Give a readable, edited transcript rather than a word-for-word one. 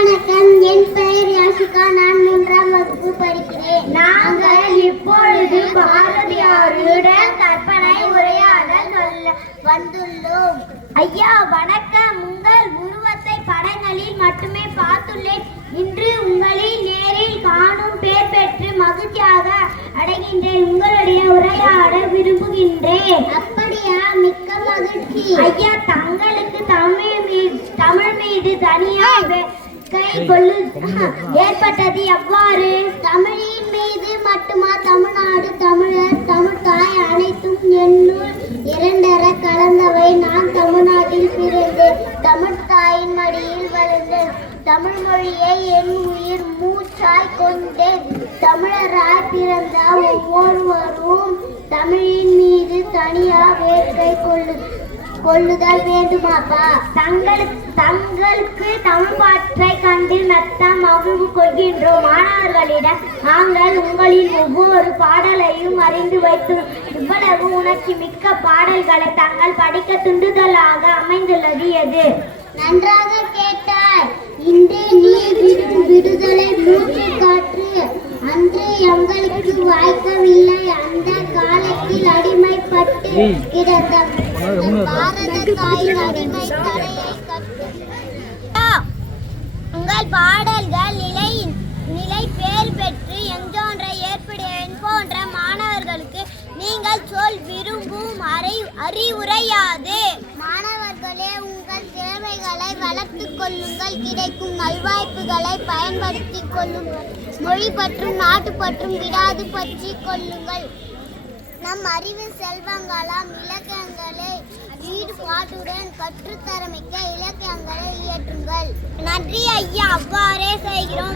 வணக்கம். என் பெயர் யாஷிகா. நான் 3ஆம் வகுப்பு படிக்கிறேன். நாங்கள் இப்பொழுது பாரதியாருடன் கற்பனை உரையாடல் சொல்ல வந்துள்ளோம். ஐயா வணக்கம். உங்கள் உருவத்தை படங்களில் மட்டுமே பார்த்துள்ளேன். இன்று உங்களை நேரில் காணும் பேர் பெற்று மகிழ்ச்சியாக அடைகின்றேன். உங்களுடைய உரையாட விரும்புகின்றேன். அப்படியா? மிக்க மகிழ்ச்சி. ஐயா, தங்களுக்கு தமிழ் மீது தனியாக கை கொள்ளு ஏற்பட்டது எவ்வாறு? தமிழின் மீது மட்டுமா? தமிழ்நாடு, தமிழர், தமிழ் தாய் அனைத்தும் என்னுள் இரண்டர கலந்தவை. நான் தமிழ்நாட்டில் பிறந்தேன். தமிழ் தாயின் மடியில் வளர்ந்தேன். தமிழ் மொழியை என் உயிர் மூச்சாய் கொண்டேன். தமிழராய் பிறந்த ஒவ்வொருவரும் தமிழின் மீது தனியா வேட்கை கொள்ளுதல் வேண்டுமாப்பா? தங்களுக்கு தமிழ் பாற்றை கண்டு நத்தம் மகிழ்வு கொள்கின்றோம். மாணவர்களிடம் நாங்கள் உங்களின் ஒவ்வொரு பாடலையும் அறிந்து வைத்தோம். இவ்வளவு உணர்ச்சி மிக்க பாடல்களை தாங்கள் படிக்க துண்டுதலாக அமைந்துள்ளது எது? நன்றாக கேட்டாய். இன்று நீ விடுதலை மூச்சு காற்று. அன்று எங்களுக்கு வாய்க்கவில்லை. அந்த காலத்தில் அடிமைப்பட்டு கிடந்த பாரத தாயின் அடிமை தலையை உங்கள் பாடல்கள் நிலை பேர் பெற்று என்போன்ற மாணவர்களுக்கு நீங்கள் சொல் விரும்பும் அறிவுரையாது. மாணவர்களே, உங்கள் திறமைகளை வளர்த்துக் கொள்ளுங்கள். கிடைக்கும் நல்வாய்ப்புகளை பயன்படுத்திக் கொள்ளுங்கள். மொழி பற்றும் நாட்டு பற்றும் விடாது பற்றி கொள்ளுங்கள். நம் அறிவு செல்வங்களாம் இலக்கியங்களை ஈடுபாட்டுடன் கற்றுத்தரமிக்க இலக்கியங்களை இயற்றுங்கள். நன்றி ஐயா, அவ்வாறே செய்கிறோம்.